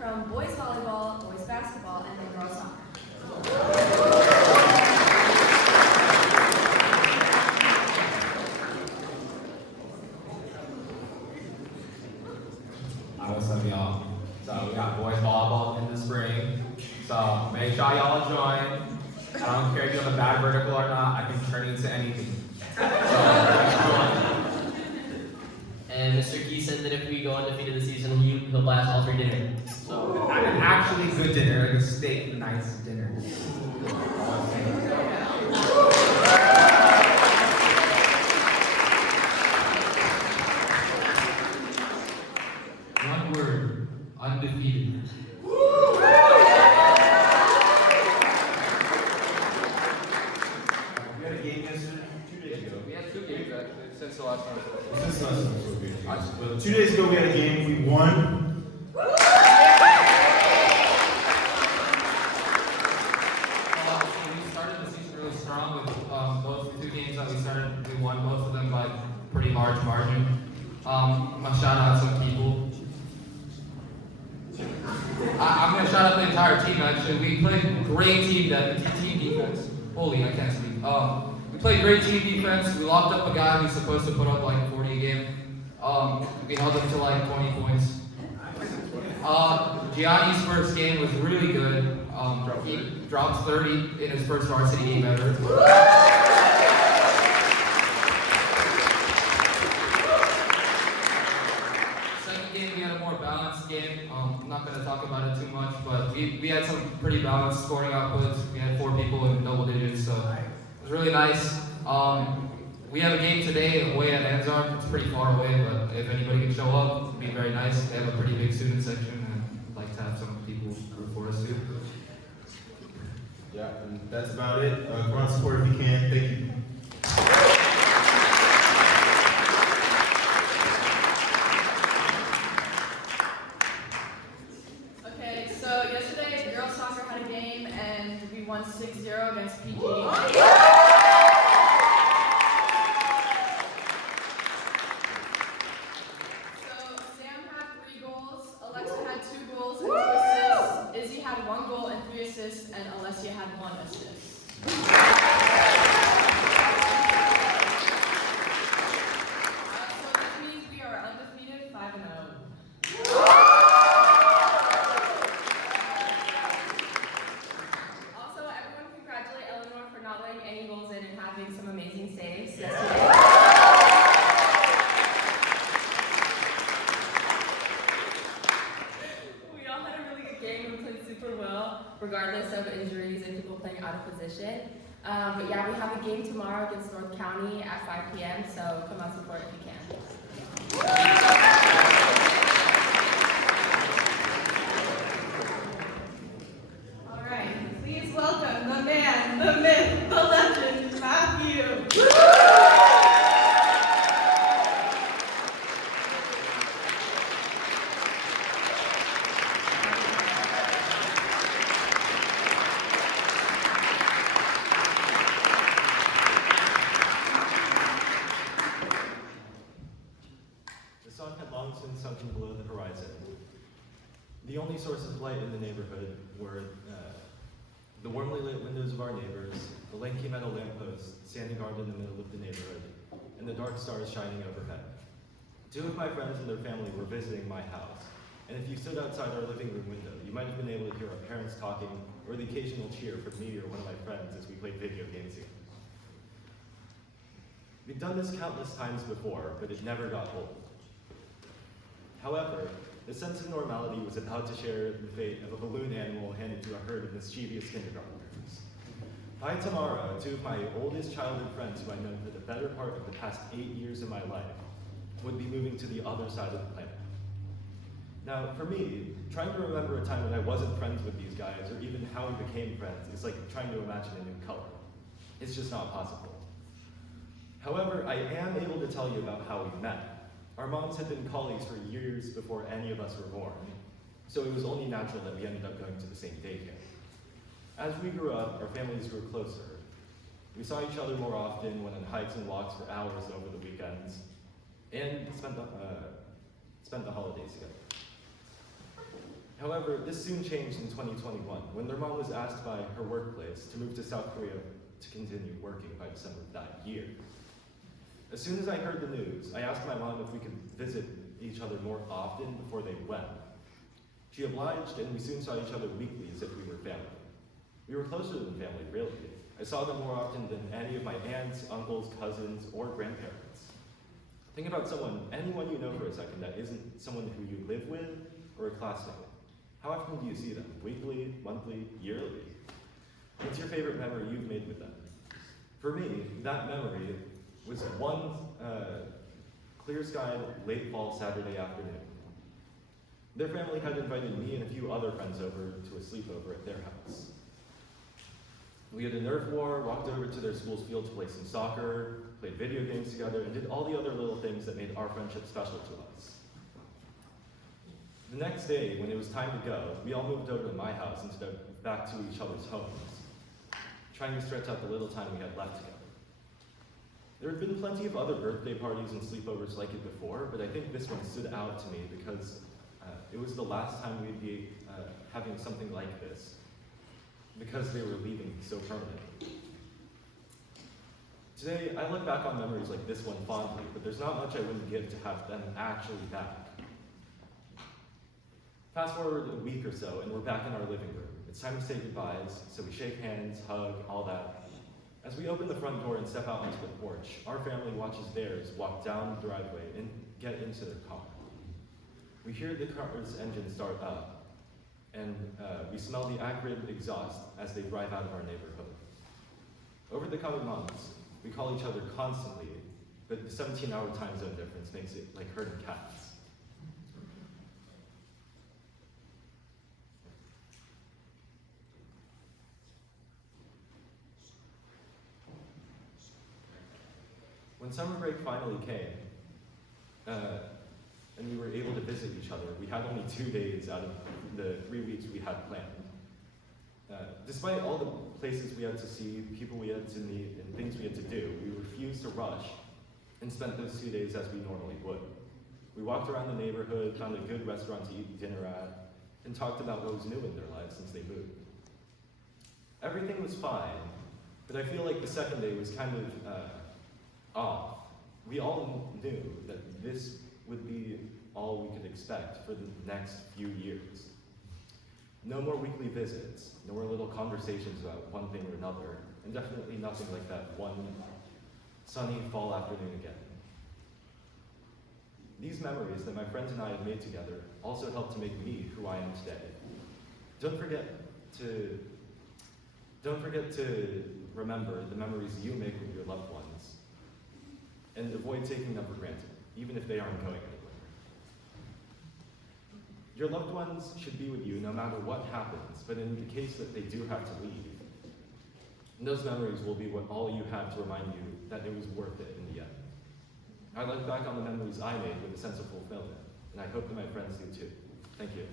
from boys volleyball, boys basketball, and then girls soccer. Hi, what's up, y'all? So we got boys volleyball in the spring. So make sure y'all join. I don't care if you have a bad vertical or not. I can turn you into anything. So let's join. And Mr. Key said that if we go undefeated this season, he'll buy us all free dinner. So An actually good dinner, like a steak, nice dinner. One word, undefeated. We had a game yesterday, 2 days ago. We had 2 games actually since the last time. Since last time, so good. But 2 days ago we had a game, we won. We started the season really strong with both 2 games that we started. We won both of them by pretty large margin. My shout out some people. I'm gonna shout out the entire team actually. We played great team defense. Holy, I can't speak. We played great team defense. We locked up a guy who's supposed to put up like 40 a game. We held him to like 20 points. Gianni's first game was really good. He dropped 30 in his first varsity game ever. Second game, we had a more balanced game. I'm not going to talk about it too much, but we had some pretty balanced scoring outputs. We had 4 people in double digits, so it was really nice. We have a game today away at Anzark. It's pretty far away, but if anybody can show up, it'd be very nice. They have a pretty big student section, and I'd like to have some people root for us too. Yeah, and that's about it. Come on, support if you can. Thank you. Okay, so yesterday girls soccer had a game and we won 6-0 against PG. So Sam had 3 goals, Alexa had 2 goals and 2 assists, Izzy had 1 goal and 3 assists, and Alessia had 1 assist. So that means we are undefeated 5-0. Also, everyone congratulate Eleanor for not letting any goals in and having some amazing saves yesterday. We all had a really good game. We played super well, regardless of injuries and people playing out of position. But yeah, we have a game tomorrow against North County at 5 p.m., so come out support if you can. All right, please welcome the man, the myth, the legend, Matthew. The sun had long since sunken below the horizon. The only sources of light in the neighborhood were the warmly lit windows of our neighbors, the lanky metal lamppost standing guard in the middle of the neighborhood, and the dark stars shining overhead. 2 of my friends and their family were visiting my house, and if you stood outside our living room window, you might have been able to hear our parents talking or the occasional cheer from me or one of my friends as we played video games together. We'd done this countless times before, but it never got old. However, the sense of normality was about to share the fate of a balloon animal handed to a herd of mischievous kindergartners. By tomorrow, 2 of my oldest childhood friends who I've known for the better part of the past 8 years of my life would be moving to the other side of the planet. Now, for me, trying to remember a time when I wasn't friends with these guys, or even how we became friends, is like trying to imagine a new color. It's just not possible. However, I am able to tell you about how we met. Our moms had been colleagues for years before any of us were born, so it was only natural that we ended up going to the same daycare. As we grew up, our families grew closer. We saw each other more often, went on hikes and walks for hours over the weekends, and spent the holidays together. However, this soon changed in 2021 when their mom was asked by her workplace to move to South Korea to continue working by December of that year. As soon as I heard the news, I asked my mom if we could visit each other more often before they went. She obliged, and we soon saw each other weekly as if we were family. We were closer than family, really. I saw them more often than any of my aunts, uncles, cousins, or grandparents. Think about anyone you know for a second that isn't someone who you live with or a classmate. How often do you see them? Weekly, monthly, yearly? What's your favorite memory you've made with them? For me, that memory was one clear-skied late fall Saturday afternoon. Their family had invited me and a few other friends over to a sleepover at their house. We had a Nerf war, walked over to their school's field to play some soccer, played video games together, and did all the other little things that made our friendship special to us. The next day, when it was time to go, we all moved over to my house instead of back to each other's homes, trying to stretch out the little time we had left together. There had been plenty of other birthday parties and sleepovers like it before, but I think this one stood out to me because it was the last time we'd be having something like this, because they were leaving so permanently. Today, I look back on memories like this one fondly, but there's not much I wouldn't give to have them actually back. Fast forward a week or so, and we're back in our living room. It's time to say goodbyes, so we shake hands, hug, all that. As we open the front door and step out onto the porch, our family watches theirs walk down the driveway and get into their car. We hear the car's engine start up, and we smell the acrid exhaust as they drive out of our neighborhood. Over the coming months, we call each other constantly, but the 17-hour time zone difference makes it like herding cats. When summer break finally came, and we were able to visit each other, we had only 2 days out of the 3 weeks we had planned. Despite all the places we had to see, people we had to meet, and things we had to do, we refused to rush and spent those 2 days as we normally would. We walked around the neighborhood, found a good restaurant to eat dinner at, and talked about what was new in their lives since they moved. Everything was fine, but I feel like the second day was kind of off. We all knew that this would be all we could expect for the next few years. No more weekly visits, no more little conversations about one thing or another, and definitely nothing like that one sunny fall afternoon again. These memories that my friends and I have made together also helped to make me who I am today. Don't forget to remember the memories you make with your loved ones, and avoid taking them for granted, even if they aren't going anywhere. Your loved ones should be with you no matter what happens, but in the case that they do have to leave, those memories will be what all you have to remind you that it was worth it in the end. I look back on the memories I made with a sense of fulfillment, and I hope that my friends do too. Thank you.